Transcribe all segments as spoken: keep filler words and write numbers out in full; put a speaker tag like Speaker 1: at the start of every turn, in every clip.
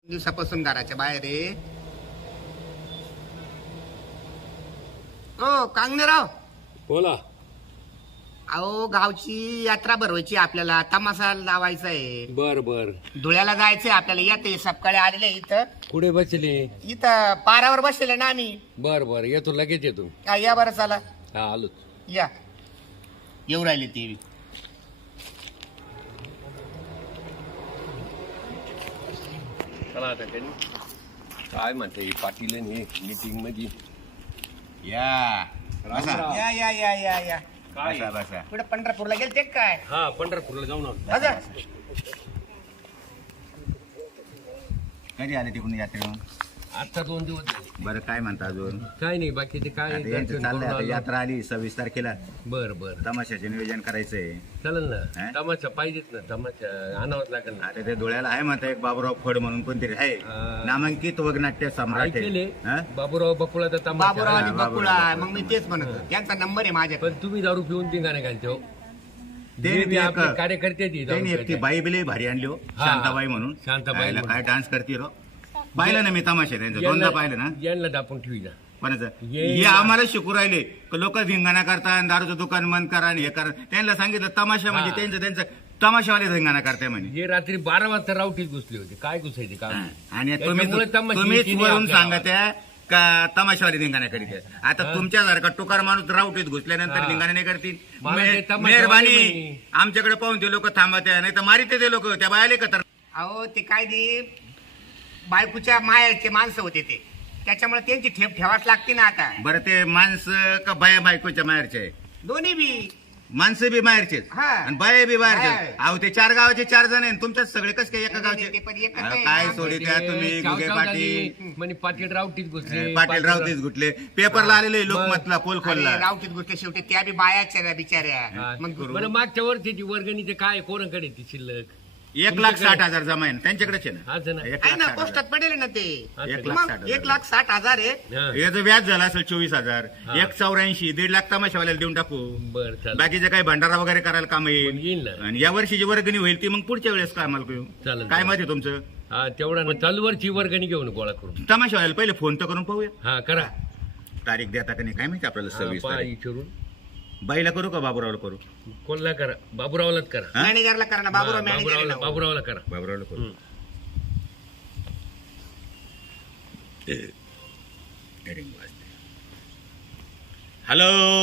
Speaker 1: दिवसापासून घराच्या बाहेर आहे. हो कांगणेराव,
Speaker 2: बोला.
Speaker 1: अहो गावची यात्रा भरवायची आपल्याला, तमाशा लावायचा आहे.
Speaker 2: बर बर.
Speaker 1: धुळ्याला जायचंय आपल्याला. या ते सपकाळी आलेले इथं.
Speaker 2: कुठे बसले?
Speaker 1: इथं पारावर बसलेले ना आम्ही.
Speaker 2: बर बर, येतो लगेच येतो.
Speaker 1: हा, या बरं चला.
Speaker 2: हा आलो.
Speaker 1: या येऊ राहिले ते.
Speaker 2: चला आता त्यांनी काय म्हणते पाटील हे मीटिंग मध्ये.
Speaker 1: या
Speaker 2: बसा.
Speaker 1: या या या या या
Speaker 2: काय
Speaker 1: बसा बसा. कुठे पंढरपूरला गेलते का काय?
Speaker 2: हा पंढरपूरला जाऊन आलो.
Speaker 1: बसा.
Speaker 3: कधी आले तिकडून यात्रेहून?
Speaker 2: आता दोन दिवस झाले.
Speaker 3: बरं, काय म्हणता अजून?
Speaker 2: काय नाही बाकीचे काय
Speaker 3: आता यांचं
Speaker 2: दर्शन
Speaker 3: चाललंय,
Speaker 2: करून
Speaker 3: आता
Speaker 2: आलो.
Speaker 3: यात्रा आली सव्वीस तारखेला.
Speaker 2: बर बर
Speaker 3: तमाशाचे नियोजन करायचंय.
Speaker 2: चालेल
Speaker 3: हा?
Speaker 2: ना. तमाशा पाहिजेत ना. तमाशा आणावंच लागेल ना.
Speaker 3: आता ते धुळ्याला आहे म्हणता एक बाबूराव फड म्हणून कोणतरी आहे,
Speaker 2: हा.
Speaker 3: नामांकित वगनाट्य सम्राट
Speaker 2: ऐकले
Speaker 3: आहे. हा?
Speaker 2: बाबूराव बकुळा तर
Speaker 1: बाबूराव आणि
Speaker 2: तमाशा.
Speaker 1: बकुळा. मग मी तेच म्हणत होतो. त्यांचा नंबर आहे माझ्याकडे.
Speaker 2: पण तुम्ही दारू पिऊन ती गाणे घालते हो.
Speaker 3: ते
Speaker 2: जे बी
Speaker 3: एक-
Speaker 2: आपले कार्यकर्ते ती दारू
Speaker 3: त्यांनी एक ती
Speaker 2: प्यायचे.
Speaker 3: बाई बिली भारी आणली हो,
Speaker 2: हा.
Speaker 3: शांताबाई म्हणून.
Speaker 2: शांताबाई
Speaker 3: पाहिलं
Speaker 2: म्हणून.
Speaker 3: काय डान्स करते रो. पाहिलं ना मी तमाशा त्यांचा, दोनदा
Speaker 2: यांना-
Speaker 3: पाहिलं ना.
Speaker 2: यांना दापून ठेवी
Speaker 3: कोणाचं?
Speaker 2: ये-
Speaker 3: हे आम्हाला शिकू राहिले लोक धिंगाणा करतात, दारूचं दुकान बंद करा आणि हे करा. त्यांना सांगितलं तमाशा म्हणजे
Speaker 2: हा.
Speaker 3: त्यांचं त्यांचं तमाशावाले धिंगाणा करताय म्हणे.
Speaker 2: जे रात्री बारा वाजता रावटीत घुसले होते. काय घुसायचे काम?
Speaker 3: हा. आणि तुम्ही
Speaker 2: याच्यामुळे तमाशा
Speaker 3: तुम्हीच
Speaker 2: येते नाही
Speaker 3: वरून
Speaker 2: आपल्या
Speaker 3: सांगत आहे का तमाशावाली धिंगाणा करीत आहे. आता
Speaker 2: हा.
Speaker 3: तुमच्यासारखा टुकार माणूस रावटीत घुसल्यानंतर
Speaker 2: हा.
Speaker 3: धिंगाणा नाही करतील.
Speaker 2: मला ते
Speaker 3: मे-
Speaker 2: तमाशावाले
Speaker 3: मेहरबानी
Speaker 2: म्हणे.
Speaker 3: आमच्याकडे पाहून ते लोक थांबत आहे, नाही तर मारित ते लोक त्या बायाले कतर.
Speaker 1: अहो ते काय ते बायकोच्या मायाचे माणसं होते ते, त्याच्यामुळे त्यांची ठेप ठेवाच लागते ना आता.
Speaker 3: बरं, ते माणसं का बाया बायकोच्या माहेरचे आहे?
Speaker 1: दोन्ही बी.
Speaker 3: माणसं बी बाहेरचेच
Speaker 1: हा.
Speaker 3: आणि बाया बी बाहेरचे.
Speaker 1: हा.
Speaker 3: अहो ते चार गावाचे चार जण आहे, तुमच्याच सगळे कस काय एका
Speaker 1: नाही, ते
Speaker 3: गावचे?
Speaker 1: पण एकच
Speaker 3: अहो,
Speaker 1: आहे.
Speaker 3: काय
Speaker 1: आमचं
Speaker 3: सोडी त्या तुम्ही
Speaker 2: चाव-
Speaker 3: गुगे
Speaker 2: चाव
Speaker 3: पाटील
Speaker 2: झाली. म्हणे पाटील रावटीत घुसले.
Speaker 3: पाटील रावतीच गुटले. पेपरला आलेले लोकमतला पोल खोलला.
Speaker 1: आणि रावटीत गोष्ट शेवटी त्या बी बायाच्या ना बिचाऱ्या.
Speaker 2: हा.
Speaker 1: मग
Speaker 2: बरं मागच्या वर्षीची वर्गणीचे काय कोणाकडे ती शिल्लक?
Speaker 3: एक लाख साठ हजार जमा आहे ना, त्यांच्याकडेच आहे ना.
Speaker 2: असं ना.
Speaker 3: एक
Speaker 1: आहे
Speaker 3: लाख
Speaker 1: ना,
Speaker 3: साठ
Speaker 1: पोस्टात
Speaker 3: हजार.
Speaker 1: पडेल ना ते.
Speaker 2: एक
Speaker 3: लाख
Speaker 1: मग
Speaker 3: साठ हजार.
Speaker 1: एक लाख साठ हजार आहे.
Speaker 2: हा.
Speaker 3: याचं व्याज झालं असेल चोवीस हजार.
Speaker 2: हा.
Speaker 3: एक चौऱ्याऐंशी दीड लाख तमाशावाल्याला देऊन टाकू.
Speaker 2: बर चालेल.
Speaker 3: बाकीचे काही भंडारा वगैरे करायला काम येईल.
Speaker 2: येईल ना.
Speaker 3: आणि या वर्षी जी वर्गणी होईल ती मग पुढच्या वेळेस काय मला कळू.
Speaker 2: चालेल.
Speaker 3: काय मत आहे तुमचं?
Speaker 2: हा तेवढा ना. चालू वरची वर्गणी घेऊन गोळा करून.
Speaker 3: तमाशावाल्याला पहिले फोन तर करून पाहूया.
Speaker 2: हा करा.
Speaker 3: तारीख देता का नाही काय माहिती आपल्याला.
Speaker 2: हा,
Speaker 3: सव्वीस
Speaker 2: पहा
Speaker 3: तारीख.
Speaker 2: विचारून.
Speaker 3: बाईला करू का बाबूरावला करू?
Speaker 2: कोणला करा? बाबूरावलाच करा.
Speaker 3: हा?
Speaker 1: मॅनेजरला करा ना.
Speaker 2: हा,
Speaker 1: बाबूराव मॅनेजर आहे
Speaker 2: बाबूरावला
Speaker 1: ना.
Speaker 2: बाबूरावला करा.
Speaker 3: बाबूरावला करू.
Speaker 2: हम्म.
Speaker 3: हॅलो,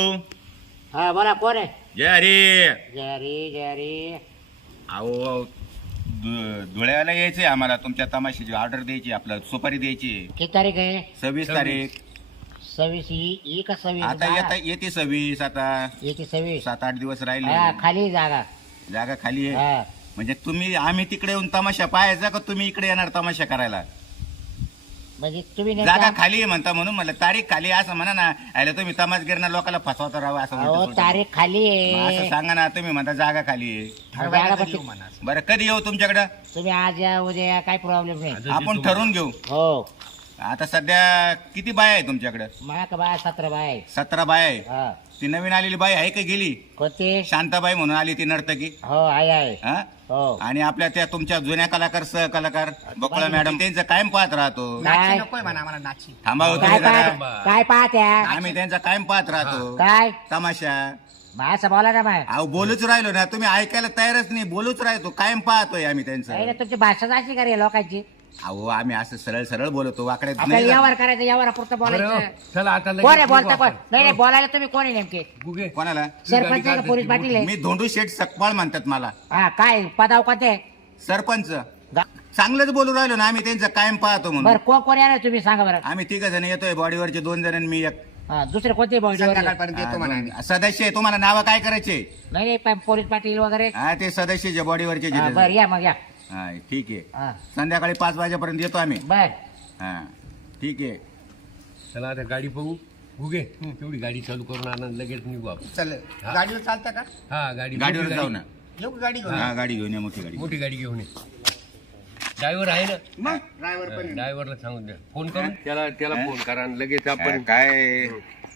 Speaker 4: हा बोला, कोण आहे?
Speaker 3: जय हरी.
Speaker 4: जरी जरी
Speaker 3: अहो धु- धुळ्याला यायचंय आम्हाला. तुमच्या तमाशाची ऑर्डर द्यायची, आपल्याला सुपारी द्यायची.
Speaker 4: किती तारीख आहे?
Speaker 3: सव्वीस तारीख.
Speaker 4: सव्वीस ही ही का सव्वीस?
Speaker 3: आता
Speaker 4: हा.
Speaker 3: येता येते सव्वीस. आता
Speaker 4: येते सव्वीस.
Speaker 3: सात आठ दिवस
Speaker 4: हा,
Speaker 3: राहिले.
Speaker 4: खाली जागा.
Speaker 3: जागा खाली आहे.
Speaker 4: हा.
Speaker 3: म्हणजे तुम्ही आम्ही तिकडे येऊन तमाशा पाहायचा का तुम्ही इकडे येणार तमाशा करायला?
Speaker 4: म्हणजे तुम्ही
Speaker 3: जागा
Speaker 4: नेमका-
Speaker 3: खाली आहे म्हणता म्हणून म्हणलं तारीख खाली आहे असं म्हणा ना. आयला तुम्ही तमाशगिरना लोकांना फसवता राहावं असं
Speaker 4: अहो
Speaker 3: म्हणतो.
Speaker 4: तारीख खाली
Speaker 3: मग असं
Speaker 4: आहे.
Speaker 3: सांगा ना. तुम्ही म्हणता जागा खाली आहे.
Speaker 4: जागा
Speaker 1: कधी
Speaker 4: बघ-
Speaker 1: येऊ म्हणा.
Speaker 3: बरं, कधी येऊ तुमच्याकडं?
Speaker 4: तुम्ही आज या उद्या या, काही प्रॉब्लेम नाही.
Speaker 2: आता
Speaker 3: आपण
Speaker 2: ते
Speaker 3: ठरवून घेऊ.
Speaker 4: हो.
Speaker 3: आता सध्या किती बाया आहे तुमच्याकडे?
Speaker 4: माक बाय सतरा बाय.
Speaker 3: सतरा बाया आहे.
Speaker 4: हा.
Speaker 3: ती नवीन आलेली बाई आहे का गेली?
Speaker 4: कोणते?
Speaker 3: शांताबाई म्हणून आली ती नर्तकी.
Speaker 4: हो आहे आहे.
Speaker 3: हा?
Speaker 4: हो.
Speaker 3: आणि आपल्या त्या तुमच्या जुन्या कलाकार सहकलाकार बकुळा मॅडम त्यांचं कायम पाहत राहतो.
Speaker 4: काय?
Speaker 1: नाची नकोय म्हणा आम्हाला नाची.
Speaker 3: थांबा हो
Speaker 4: काय
Speaker 3: तुम्ही जरा.
Speaker 4: पाहत काय पाहत्या?
Speaker 3: आम्ही त्यांचा कायम पाहत राहतो.
Speaker 4: काय
Speaker 3: तमाशा.
Speaker 4: बाय असं बोला ना बाय.
Speaker 3: अहो बोलूच राहिलो ना. तुम्ही ऐकायला तयारच नाही. बोलूच राहतो. कायम पाहतोय आम्ही
Speaker 4: नाही
Speaker 3: त्यांचं.
Speaker 4: ना, तुमची भाषाच अशी करे लोकांची.
Speaker 3: अहो आम्ही असं सरळ सरळ बोलतो. वाकड्यात
Speaker 4: आपल्याला
Speaker 3: नाही
Speaker 4: यावर करायचं, यावर पुरतं
Speaker 2: बरं,
Speaker 4: बोलायचं.
Speaker 2: चला आता लगेच
Speaker 4: कोण आहे
Speaker 2: निघू
Speaker 4: बोलता कोण?
Speaker 2: आपण.
Speaker 4: नाही नाही, बोलायला तुम्ही कोण आहे नेमके?
Speaker 2: गुगे.
Speaker 3: कोणाला?
Speaker 4: सरपंच आहे का पोलीस पाटील आहे?
Speaker 3: मी धोंडू शेठ सकपाळ म्हणतात मला.
Speaker 4: हा काय पदाव कोणते?
Speaker 3: सरपंच.
Speaker 4: गा-
Speaker 3: चांगलंच बोलू राहिलो ना. आम्ही त्यांचं कायम पाहतो
Speaker 4: बरं
Speaker 3: म्हणून.
Speaker 4: कोण कोण येणार तुम्ही सांगा बरं.
Speaker 3: आम्ही तिघ जण येतोय. बॉडीवरचे दोन जण आणि मी एक.
Speaker 4: हा, दुसरे कोणते बॉडी
Speaker 1: संध्याकाळपर्यंत येतो म्हणा आम्ही.
Speaker 3: हा, सदस्य आहे. तुम्हाला नावं काय करायचे?
Speaker 4: नाही नाही, पण पोलीस पाटील वगैरे.
Speaker 3: हा, ते सदस्य बॉडीवरचे जे-
Speaker 4: हा, बरं या मग या.
Speaker 3: हा, ठीक आहे.
Speaker 4: हा
Speaker 3: संध्याकाळी पाच वाजेपर्यंत येतो आम्ही.
Speaker 4: बर.
Speaker 3: हा, ठीक आहे.
Speaker 2: चला आता गाडी पाहू. गुगे तेवढी गाडी चालू करून आणा लगेच निघू आपण.
Speaker 1: चल
Speaker 2: हा.
Speaker 1: गाडीवर चालता का?
Speaker 2: हा गाडी
Speaker 3: गाडीवर
Speaker 2: मोठी
Speaker 3: जाऊ ना.
Speaker 1: येऊ का गाडी घेऊन?
Speaker 3: हा, गाडी घेऊन या. मोठी गाडी.
Speaker 2: मोठी गाडी घेऊन ये. ड्रायव्हर आहे ना?
Speaker 1: मग ड्रायव्हर पण आहे.
Speaker 2: ड्रायव्हरला सांगून द्या. फोन करून त्याला त्याला फोन करा आणि लगेच
Speaker 3: आपण
Speaker 2: आपण
Speaker 3: काय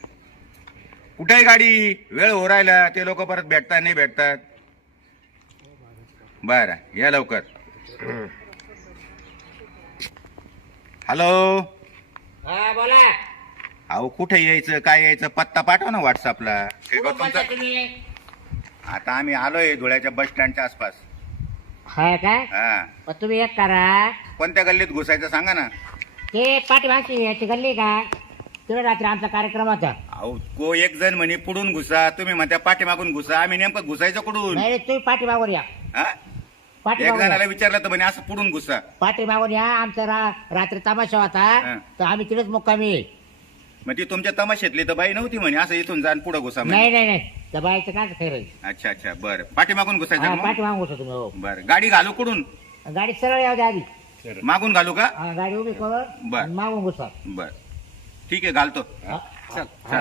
Speaker 3: कुठे आहे गाडी? वेळ हो राहिला. ते लोक परत भेटतात नाही भेटतात. बरं या लवकर. हॅलो.
Speaker 4: हा बोला.
Speaker 3: अहो कुठे यायचं काय यायचं पत्ता पाठवा ना व्हॉट्सअपला.
Speaker 4: कुठून
Speaker 3: तुमचा
Speaker 4: बोलताय तुम्ही?
Speaker 3: आता आम्ही आलोय धुळ्याच्या बस स्टँडच्या आसपास.
Speaker 4: हा काय
Speaker 3: हा
Speaker 4: मग तुम्ही एक करा
Speaker 3: कोणत्या गल्लीत घुसायचं सांगा ना.
Speaker 4: ते पाठीमागची याची गल्ली का तिकडे रात्री आमचा कार्यक्रम होता.
Speaker 3: अहो को एक जण म्हणे पुढून घुसा तुम्ही म्हणत्या पाठीमागून घुसा. आम्ही नेमकं घुसायचं कुठून?
Speaker 4: नाही रे, तुम्ही पाठीमागून या.
Speaker 3: हा? एक
Speaker 4: पाठीमागून
Speaker 3: जणाला
Speaker 4: या.
Speaker 3: विचारलं तर म्हणे असं पुढून घुसा.
Speaker 4: पाठीमागून या. आमचा रा- रात्री तमाशा
Speaker 3: हा.
Speaker 4: होता तर आम्ही तिकडेच मुक्कामी आहे.
Speaker 3: मग ती तुमच्या तमाशातली तर बाई नव्हती म्हणे असं इथून जाण पुढं घुसा म्हणे.
Speaker 4: नाही नाही नाही त्या बाईचं काय खरं आहे.
Speaker 3: अच्छा अच्छा बरं पाठीमागून घुसायचं
Speaker 4: हा
Speaker 3: मग?
Speaker 4: पाठीमागून घुसा तुम्ही. हो
Speaker 3: बरं गाडी घालू कुठून?
Speaker 4: गाडी सरळ यावं द्या आधी.
Speaker 3: मागून घालू का?
Speaker 4: हा, गाडी उभी करून
Speaker 3: बर.
Speaker 4: आणि मागून घुसा.
Speaker 3: बर ठीक आहे घालतो.
Speaker 4: हा.
Speaker 3: चल
Speaker 4: हा.
Speaker 3: चल.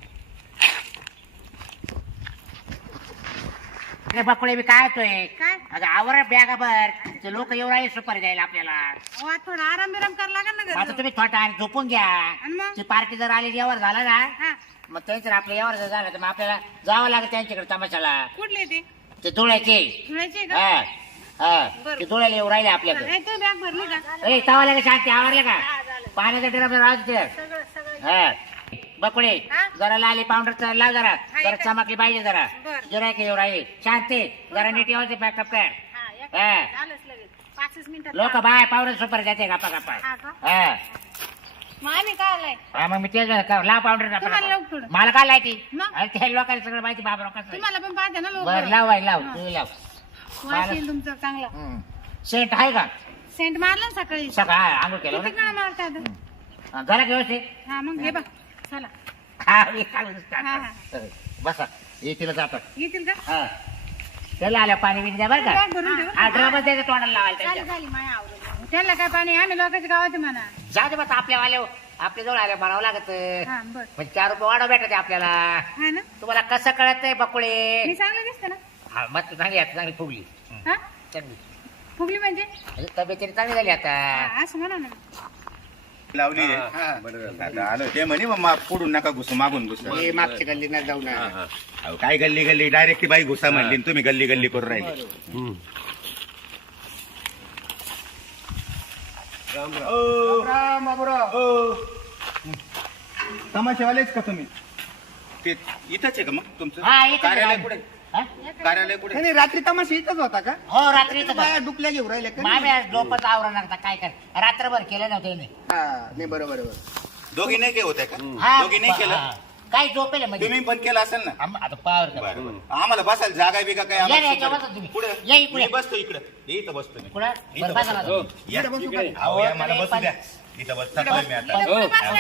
Speaker 4: अरे बकुळे मी काय होतोय
Speaker 5: काय?
Speaker 4: अगं आवर बॅगा बर ते लोक येऊ राहिले सुपारी द्यायला आपल्याला.
Speaker 5: अहो, आज थोडा आराम बिराम करा लागेल ना
Speaker 4: आता
Speaker 5: घरी.
Speaker 4: तुम्ही थोडा आणि झोपून घ्या.
Speaker 5: आणि मग?
Speaker 4: ती पार्टी जर आली यावर झाला ना
Speaker 5: हा
Speaker 4: मग त्यांचं आपल्या यावर जर झालं तर मग आपल्याला जावं लागेल त्यांच्याकडे तमाशाला.
Speaker 5: कुठले ते
Speaker 4: ते धुळ्याचे.
Speaker 5: धुळ्याचे का?
Speaker 4: हा हा
Speaker 5: बरं.
Speaker 4: ते धुळ्याला येऊ राहिले आपल्याकडे.
Speaker 5: नाही तू बॅग भरली का?
Speaker 4: ए तवा लागेल शांती आवरले का? पाण्याचा ड्रम राहू दे.
Speaker 5: सगळं सगळं
Speaker 4: हा बकुळे
Speaker 5: हा?
Speaker 4: जरा लाली पावडर लाव जरा
Speaker 5: हा,
Speaker 4: जरा
Speaker 5: एक-
Speaker 4: चमकली पाहिजे जरा.
Speaker 5: बरं.
Speaker 4: जरा येऊ राहिले शांती जरा नीट येऊ बॅकअप कर.
Speaker 5: हा एक
Speaker 4: हा.
Speaker 5: झालंच लगेच पाचच मिनिटात
Speaker 4: लोक बाय पावडर सुपारी जाते गप्पा गप्पा.
Speaker 5: हा का?
Speaker 4: हा
Speaker 5: मग आम्ही काय आलाय
Speaker 4: हा, मग मी तेच का लाव पावडर
Speaker 5: तुम्हाला लावू थोडं.
Speaker 4: मला काय लायती
Speaker 5: मग?
Speaker 4: अरे ते लोकांना सगळं माहिती बाबा कसं
Speaker 5: तुम्हाला पण पाहते ना लोक
Speaker 4: बरं लाव बाई लाव तू लाव.
Speaker 5: वास येईल तुमचं चांगला.
Speaker 4: हम्म. सेंट आहे का
Speaker 5: सेंट मारला ना सकाळी
Speaker 4: सकाळ हा, आंघोळ केलं
Speaker 5: किती
Speaker 4: ना
Speaker 5: वेळा मारतात?
Speaker 4: हा, झालं का व्यवस्थित.
Speaker 5: हा मग घे बा चला
Speaker 4: हा, हे खाली
Speaker 5: हा, हा.
Speaker 4: चल, बसा येतील जातात.
Speaker 5: येतील का?
Speaker 4: हा त्याला आलं पाणी बिणी द्या बरं का.
Speaker 5: बॅग भरून ठेव.
Speaker 4: हा ड्रमच द्यायचं तोंडाला लावायला
Speaker 5: झाली
Speaker 4: त्याच्या.
Speaker 5: झाली माया आवडली. त्याला काय पाणी आम्ही लोकांच्या गावात म्हणा.
Speaker 4: जाऊ दे बस आपल्या वाले आपल्या जवळ आल्या म्हणावं लागत
Speaker 5: हा बर
Speaker 4: म्हणजे चार रुपये वाढव भेटत आपल्याला.
Speaker 5: हा ना
Speaker 4: तुम्हाला कसं कळत नाही बकुळे.
Speaker 5: मी चांगलं दिसतं ना.
Speaker 4: हा मग चांगली आता चांगली फुगली.
Speaker 5: हा
Speaker 4: चांगली
Speaker 5: फुगली म्हणजे
Speaker 4: म्हणजे तब्येतीने चांगली झाली आता.
Speaker 5: हा, असं म्हणा ना.
Speaker 3: लावली आहे.
Speaker 2: हा, बरं झालं.
Speaker 3: आता आलो ते म्हणे मग मा- पुढून नका घुसू मागून घुसा.
Speaker 1: हे मागच्या गल्लीनं जाऊ ना.
Speaker 2: हा, हा.
Speaker 3: अहो काय गल्ली गल्ली डायरेक्ट ती बाई घुसा म्हणली आणि तुम्ही गल्ली गल्ली करून राहिले.
Speaker 2: हम्म. राम राम.
Speaker 3: ओ, ओ. तमाशावालेच का तुम्ही? ते इथंच आहे का मग तुमचं
Speaker 4: हा येतो
Speaker 3: कार्यालय कुठे?
Speaker 4: हा?
Speaker 3: कार्यालय कुठे?
Speaker 1: नाही नाही, रात्री तमाशा इथंच होता का?
Speaker 4: हो रात्री इथं
Speaker 1: बाया
Speaker 4: बस.
Speaker 1: डुकल्या घेऊन राहिल्या का?
Speaker 4: मामी आज झोपच आवरण लागता काय कर रात्रभर केलं नव्हतं हिने.
Speaker 1: हा नाही बरोबर बरोबर.
Speaker 3: दोघी नाही होते का?
Speaker 4: हा,
Speaker 3: दोघी नाही
Speaker 4: हा.
Speaker 3: केलं?
Speaker 4: काय झोपेल म्हणजे
Speaker 3: तुम्ही पण केलं असेल ना?
Speaker 4: आम- आता पावर कर.
Speaker 3: बरं, बरं. आम्हाला बसायला जागा बिगा काय
Speaker 4: या ना,
Speaker 3: आम्हाला
Speaker 4: याच्यावर
Speaker 3: सुचलं.
Speaker 4: बसा तुम्ही.
Speaker 3: पुढे
Speaker 4: या इकडे.
Speaker 3: मी बसतो इकडे इथं बसतो मी.
Speaker 4: कुठं
Speaker 3: इथं
Speaker 4: बरं, बसा
Speaker 3: बसतो.
Speaker 4: ना.
Speaker 3: या.
Speaker 2: इकडे.
Speaker 3: अहो, या, मला बसू द्या इथं बस थकलोय मी आता.
Speaker 2: हो.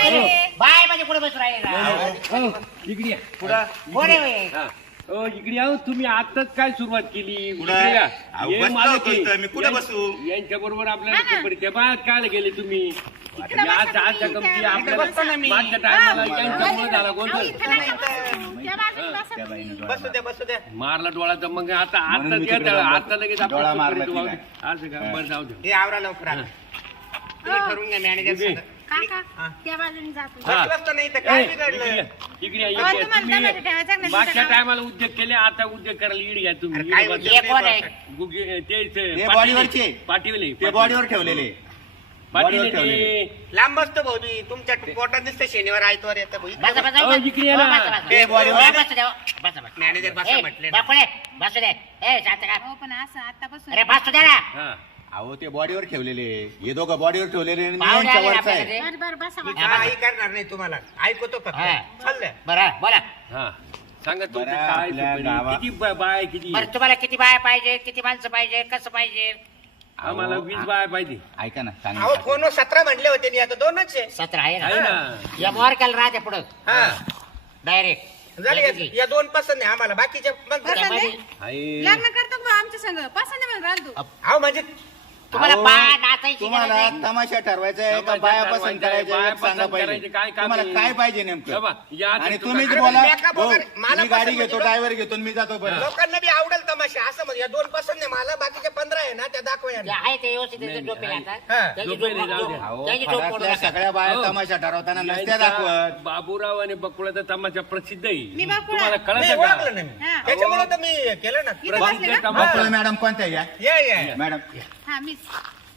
Speaker 4: बाय म्हणजे कुठे बसू राहिले ना?
Speaker 2: हो, इकडे या. पुढं.
Speaker 4: कोण आहे होय?
Speaker 2: हा. हो, इकडे या. तुम्ही आताच काय सुरुवात केली?
Speaker 3: कुठं?
Speaker 2: इकडे या.
Speaker 3: अहो,
Speaker 2: ये
Speaker 3: बसलो
Speaker 2: मला
Speaker 3: होतो
Speaker 2: की-
Speaker 3: इथं. मी कुठं बसू?
Speaker 2: यांच्या बरोबर
Speaker 5: हा
Speaker 2: आपल्याला
Speaker 5: ना.
Speaker 2: परिचय बाहेर काय गेले तुम्ही
Speaker 5: इकडं
Speaker 2: या
Speaker 5: बसा
Speaker 2: आज
Speaker 5: तुम्ही,
Speaker 2: गमती
Speaker 5: इकडं
Speaker 2: आपल्याला
Speaker 1: बसतो ना मी.
Speaker 2: मागच्या टायमाला
Speaker 3: हा.
Speaker 2: यांच्यामुळे झाला
Speaker 5: अहो,
Speaker 2: गोंधळ
Speaker 5: इथं नका बसू. त्या बाजूला बसा
Speaker 3: त्या
Speaker 5: तुम्ही.
Speaker 3: बाईनं
Speaker 1: बसू द्या बसू द्या.
Speaker 2: मारला डोळाचा मग आता
Speaker 3: म्हणून
Speaker 2: आता
Speaker 3: मी तिकडे
Speaker 2: येत
Speaker 3: जाऊन
Speaker 2: आता लगेच आपण
Speaker 3: डोळा मारला
Speaker 2: सुपारीत वाहू
Speaker 3: तिला.
Speaker 2: दे. असं का
Speaker 3: हा.
Speaker 2: बरं जाऊ दे
Speaker 1: हे आवरा लवकर आता. तुम्ही ठरवून घ्या मॅनेजर
Speaker 2: उभी.
Speaker 1: संग.
Speaker 5: काका त्या बाजूने जातो.
Speaker 2: हा.
Speaker 1: बसलाच तर नाही तर
Speaker 2: ए,
Speaker 1: काय
Speaker 2: इकडे
Speaker 1: बिघडलं?
Speaker 2: या. इकडे या,
Speaker 5: अहो,
Speaker 2: इकडे या.
Speaker 5: तुम्हाला
Speaker 2: तुम्ही
Speaker 5: टमाटे ठेवायचं का नाही
Speaker 2: मागच्या
Speaker 5: तुमच्या
Speaker 2: टायमाला उद्योग केले आता उद्योग करायला इड घ्या तुम्ही
Speaker 1: अरे काय
Speaker 2: इड
Speaker 1: उद्योग
Speaker 2: बसा.
Speaker 4: हे कोण आहे?
Speaker 2: गुगे- ते
Speaker 3: ते
Speaker 2: ते
Speaker 3: बॉडीवरचे.
Speaker 2: पाटीवले
Speaker 3: ते बॉडीवर ठेवलेले
Speaker 2: पाटील
Speaker 3: बॉडीवर ठेवलेले.
Speaker 1: लांब बसतो भाऊ मी. तुमच्या पोटात दिसतं शनिवार आयतवार येतं भाऊ.
Speaker 4: बसा बसा
Speaker 2: अहो,
Speaker 4: बसा.
Speaker 2: इकडे या
Speaker 4: हो,
Speaker 2: ना.
Speaker 4: बसा, बसा.
Speaker 3: ते बॉडीवर-
Speaker 4: हो, बसा द्या, हो. बसा बसा.
Speaker 1: मॅनेजर बसा
Speaker 4: ए,
Speaker 1: म्हटले ना.
Speaker 4: बापुळे, बसू दे ए शांत का
Speaker 5: हो पण असं आतापासून
Speaker 4: अरे बसू द्या ना.
Speaker 2: हा.
Speaker 3: अहो ते बॉडीवर ठेवलेले हे दोघं बॉडीवर ठेवलेले आणि मी
Speaker 4: पाहुणे
Speaker 3: यांच्या
Speaker 4: आले
Speaker 3: वरचा आहे.
Speaker 4: आपल्याकडे.
Speaker 5: बरं बरं बसा
Speaker 1: मी
Speaker 5: बसा.
Speaker 1: काही करणार नाही तुम्हाला. ऐकतो फक्त.
Speaker 4: हा.
Speaker 1: चाललंय.
Speaker 4: बरं बोला
Speaker 2: हा सांगा तुमचं
Speaker 3: बरं,
Speaker 2: काय
Speaker 3: आपल्या
Speaker 2: सुपारी?
Speaker 3: गावा-
Speaker 2: किती बा- बाय किती
Speaker 4: बरं तुम्हाला किती बाया पाहिजे किती माणसं पाहिजे कसं पाहिजे
Speaker 2: आम्हाला
Speaker 3: अहो,
Speaker 2: वीस
Speaker 3: आ-
Speaker 2: बाय पाहिजे
Speaker 3: ऐका ना
Speaker 1: अहो
Speaker 3: सांगा
Speaker 1: फोन सतरा म्हणले होते नि आता दोनच आहे.
Speaker 4: सतरा आहे
Speaker 2: आहे
Speaker 4: ना
Speaker 2: ना
Speaker 4: या मोर केला राहते पुढं
Speaker 1: हा
Speaker 4: डायरेक्ट
Speaker 1: झाले या- या दोन पसंत आहे आम्हाला बाकीच्या पण-
Speaker 5: पसंत आहे?
Speaker 2: आहे.
Speaker 5: लग्न करतो का आमच्या संग पसंत आहे म्हणून राहिलो तू.
Speaker 1: अहो म्हणजे
Speaker 4: तुम्हाला
Speaker 3: अहो,
Speaker 4: बा नाचायची
Speaker 3: तुम्हाला
Speaker 4: गरज नाही.
Speaker 3: तमाशा ठरवायचा आहे का
Speaker 2: तमाशा
Speaker 3: बाया
Speaker 2: ठरवायचा
Speaker 3: पसंत
Speaker 2: आहे,
Speaker 3: करायच्या
Speaker 2: बाया
Speaker 3: आहे? सांगा
Speaker 2: पसंत
Speaker 3: पहिले
Speaker 2: करायचे, काय काम
Speaker 3: तुम्हाला
Speaker 2: आहे?
Speaker 3: काय पाहिजे
Speaker 2: बाबा,
Speaker 3: नेमकं
Speaker 2: या
Speaker 3: आणि
Speaker 2: ते
Speaker 3: तुम्हीच
Speaker 2: तुका-
Speaker 3: बोला
Speaker 1: अरे backup
Speaker 3: हो,
Speaker 1: वगैरे, मला
Speaker 3: मी गाडी
Speaker 1: पसंत
Speaker 3: घेतो
Speaker 1: म्हणजे
Speaker 3: ड्रायव्हर घेतो आणि मी जातो परत
Speaker 1: लोकांना बी आवडेल तमाशा असं म्हणजे या दोन पसंत आहे मला बाकीच्या पंधरा आहे ना त्या दाखवा
Speaker 4: जे आहे ते व्यवस्थित
Speaker 2: नाही,
Speaker 4: त्याचे डोके
Speaker 2: नाही.
Speaker 4: लागतात.
Speaker 1: हा.
Speaker 4: त्याची
Speaker 2: डोके
Speaker 4: झोप-
Speaker 2: नाही, जाऊ द्या.
Speaker 4: झोप-
Speaker 3: अहो,
Speaker 4: त्याची झोप पडू
Speaker 3: फळातल्या
Speaker 4: नका.
Speaker 3: सगळ्या बाया
Speaker 2: हो.
Speaker 3: तमाशा ठरवताना नसत्या
Speaker 2: यांचा
Speaker 3: दाखवत
Speaker 2: बाबूराव आणि बकुळाचा तमाशा प्रसिद्ध आहे
Speaker 5: मी बाकुळा.
Speaker 2: तुम्हाला
Speaker 1: नाही
Speaker 2: कळत
Speaker 1: ओळखलं
Speaker 2: का
Speaker 1: ना मी
Speaker 5: हा.
Speaker 1: त्याच्यामुळे तर मी केलं ना
Speaker 5: इथं बसले का?
Speaker 2: तमाशा
Speaker 3: बकुळा मॅडम कोणत्या या
Speaker 1: या या
Speaker 3: मॅडम
Speaker 5: हा मीच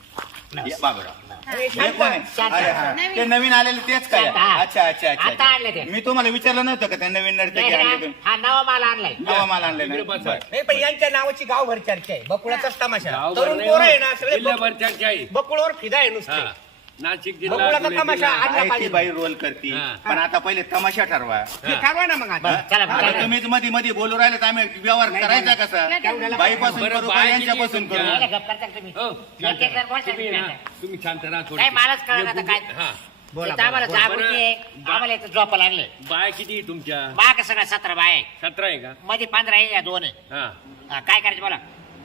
Speaker 3: हे बाबूराव
Speaker 1: हे
Speaker 3: हे
Speaker 1: शांत.
Speaker 3: कोण आहे?
Speaker 4: शांत.
Speaker 3: अरे हा
Speaker 5: नवीन.
Speaker 3: ते नवीन आलेले तेच काय
Speaker 4: शांत, हा.
Speaker 3: अच्छा अच्छा अच्छा
Speaker 4: आता आणले ते.
Speaker 3: अच्छा मी तुम्हाला विचारलं नव्हतं का त्या नवीन नर्तकी
Speaker 4: नाही,
Speaker 3: आणले
Speaker 4: नाही,
Speaker 3: तुम्ही
Speaker 4: हा नवा माल आणलाय
Speaker 3: नवा माल आणले
Speaker 2: इकडे बसा.
Speaker 1: नाही पण यांच्या नावाची गावभर चर्चा आहे बकुळाचाच तमाशा
Speaker 2: गावभर
Speaker 1: तरुण
Speaker 2: नाही
Speaker 1: पोरं
Speaker 2: हो.
Speaker 1: आहे ना सगळे
Speaker 2: जिल्ह्याभर चर्चा आहे.
Speaker 1: बकुळवर फिदा आहे
Speaker 2: हा.
Speaker 1: नुसते
Speaker 2: नाशिक जिल्हा
Speaker 1: बकुळाचा
Speaker 2: धुळे
Speaker 1: तमाशा
Speaker 2: जिल्हा.
Speaker 1: आणला
Speaker 3: आहे ती
Speaker 1: पाहिजे
Speaker 3: बाई रोल करते
Speaker 2: हा.
Speaker 3: पण आता पहिले तमाशा ठरवा
Speaker 1: हे ठरवा ना मग आता
Speaker 4: चला
Speaker 3: आता
Speaker 4: चला.
Speaker 3: तुम्हीच मध्ये मध्ये बोलू राहिले तर आम्ही व्यवहार करायचा कसा
Speaker 5: तेवढ्याला
Speaker 3: बाईपासून
Speaker 2: बरं,
Speaker 3: करू का
Speaker 2: बाई
Speaker 3: यांच्यापासून
Speaker 2: किती
Speaker 3: करू
Speaker 4: नाही, नाही, गप्प करता का तुम्ही
Speaker 2: हो,
Speaker 4: एक एक जण बोलता
Speaker 2: तुम्ही ना,
Speaker 4: तुम्ही.
Speaker 2: तुम्ही शांत राहा थोडे.
Speaker 4: काय मलाच कळलं आता काय.
Speaker 2: हा.
Speaker 1: बोला,
Speaker 4: इथं आम्हाला
Speaker 1: बोला,
Speaker 4: जागृती आहे आम्हाला इथं झोपा लागले
Speaker 2: बाय किती आहे तुमच्या
Speaker 4: बाग सगळं सतरा बाय आहे.
Speaker 2: सतरा आहे का
Speaker 4: मध्ये पंधरा आहे या दोन आहे
Speaker 2: हा
Speaker 4: हा, काय करायचं बोला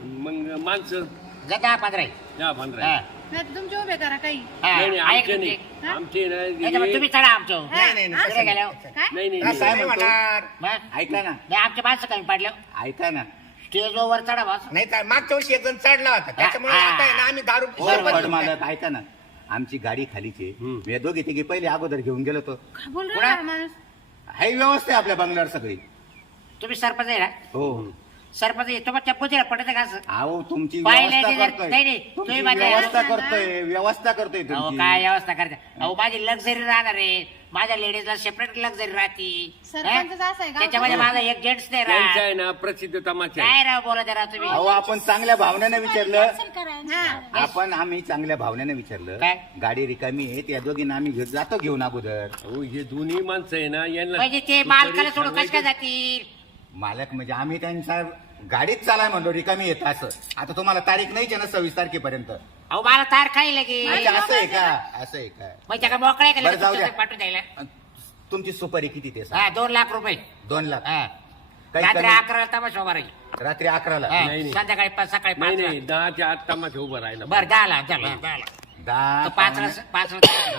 Speaker 2: मग माणसं
Speaker 4: जा दहा पंधरा आहे
Speaker 2: दहा पंधरा
Speaker 4: हा,
Speaker 2: आहे.
Speaker 5: नाही तर तुमचे उभे करा काही
Speaker 4: हा,
Speaker 2: नाही नाही
Speaker 4: आहे
Speaker 2: आमचे
Speaker 4: का
Speaker 2: नाही
Speaker 4: तुमचे?
Speaker 5: हा?
Speaker 2: आमचे
Speaker 4: नाही तर मग
Speaker 2: नाही
Speaker 4: तुम्ही चढा आमचं
Speaker 1: नाही नाही नाही,
Speaker 4: तिकडे
Speaker 1: तसं
Speaker 4: गेल्यावर.
Speaker 1: नाही.
Speaker 5: काय
Speaker 2: नाही नाही,
Speaker 1: तसं
Speaker 2: नाही
Speaker 1: नाही म्हणणार
Speaker 4: मग
Speaker 3: ऐका ना
Speaker 4: नाही आमच्या माणसं कमी पाडलं
Speaker 3: ऐका ना
Speaker 4: स्टेज वर चढा बस
Speaker 1: नाही तर मागच्या वर्षी एक जण चढला होता त्याच्यामुळे
Speaker 4: हा.
Speaker 1: आता आहे ना आम्ही दारू
Speaker 3: हो
Speaker 1: सरबत
Speaker 3: फड
Speaker 1: घेऊन
Speaker 3: मालक ऐका ना आमची गाडी खालीची
Speaker 2: हम्म.
Speaker 3: मी दोघी तिघी पहिले अगोदर घेऊन गेलो तो
Speaker 5: काय बोल
Speaker 4: पुढं?
Speaker 5: रहा माणूस
Speaker 3: हाय व्यवस्था आहे आपल्या बंगल्यावर सगळी
Speaker 4: तुम्ही सरपंच आहे ना
Speaker 3: हो
Speaker 4: सरपंच आहे तुम्हाला चप्पू दिला पडत का असं
Speaker 3: अहो तुमची
Speaker 4: पाहिलं
Speaker 3: व्यवस्था
Speaker 4: नाही, नाही,
Speaker 3: करतोय
Speaker 4: नाही,
Speaker 3: तुमची
Speaker 4: तुम्ही माझ्या-
Speaker 3: व्यवस्था करतोय व्यवस्था करतोय
Speaker 4: अहो
Speaker 3: तुमची
Speaker 4: काय व्यवस्था करते अहो माझी लक्झरी राहणार आहे माझ्या लेडीजला सेपरेट लक्झरी राहती
Speaker 5: सरपंचच असं आहे का?
Speaker 4: त्याच्यामध्ये माझा एक जेंट्स नाही
Speaker 2: त्यांचा
Speaker 4: राहत
Speaker 2: आहे ना प्रसिद्ध तमाशा आहे.
Speaker 4: काय राव बोला जरा तुम्ही
Speaker 3: अहो आपण चांगल्या भावनेनं विचारलं
Speaker 5: हा.
Speaker 3: आपण आम्ही चांगल्या भावनेनं विचारलं
Speaker 4: काय?
Speaker 3: गाडी रिकामी आहे त्या दोघींना आम्ही घेऊन जातो घेऊन अगोदर
Speaker 2: अहो हे दोन्ही माणसं आहे ना यांना
Speaker 4: म्हणजे ते मालकाला सोडून कश काय जातील
Speaker 3: मालक म्हणजे आम्ही त्यांच्या गाडीत चालाय म्हणलो रिकामी येत असं आता तुम्हाला तारीख नाहीच आहे ना सव्वीस तारखेपर्यंत
Speaker 4: अहो मला तार खाई लगे
Speaker 3: अच्छा असं आहे का असं आहे का
Speaker 4: मग त्या मोकळ्या
Speaker 3: बरं,
Speaker 4: केलं
Speaker 3: जाऊ द्या.
Speaker 4: पाठवून द्यायला
Speaker 3: तुमची सुपारी किती ते सांग.
Speaker 4: हा दोन लाख रुपये
Speaker 3: दोन लाख
Speaker 4: हा
Speaker 3: काही
Speaker 4: रात्री
Speaker 3: कमी-
Speaker 4: अकराला तमाशा उभा राहील
Speaker 3: रात्री अकराला
Speaker 4: हा,
Speaker 2: नाही, नाही.
Speaker 4: संध्याकाळी पाच सकाळी
Speaker 2: नाही
Speaker 4: पाच
Speaker 2: नाही दहाच्या आत तमाशा उभा राहिला
Speaker 4: बरं दहाला दहाला दहाला
Speaker 3: दहा
Speaker 4: तर पाचला
Speaker 3: पावणे-
Speaker 4: पाचला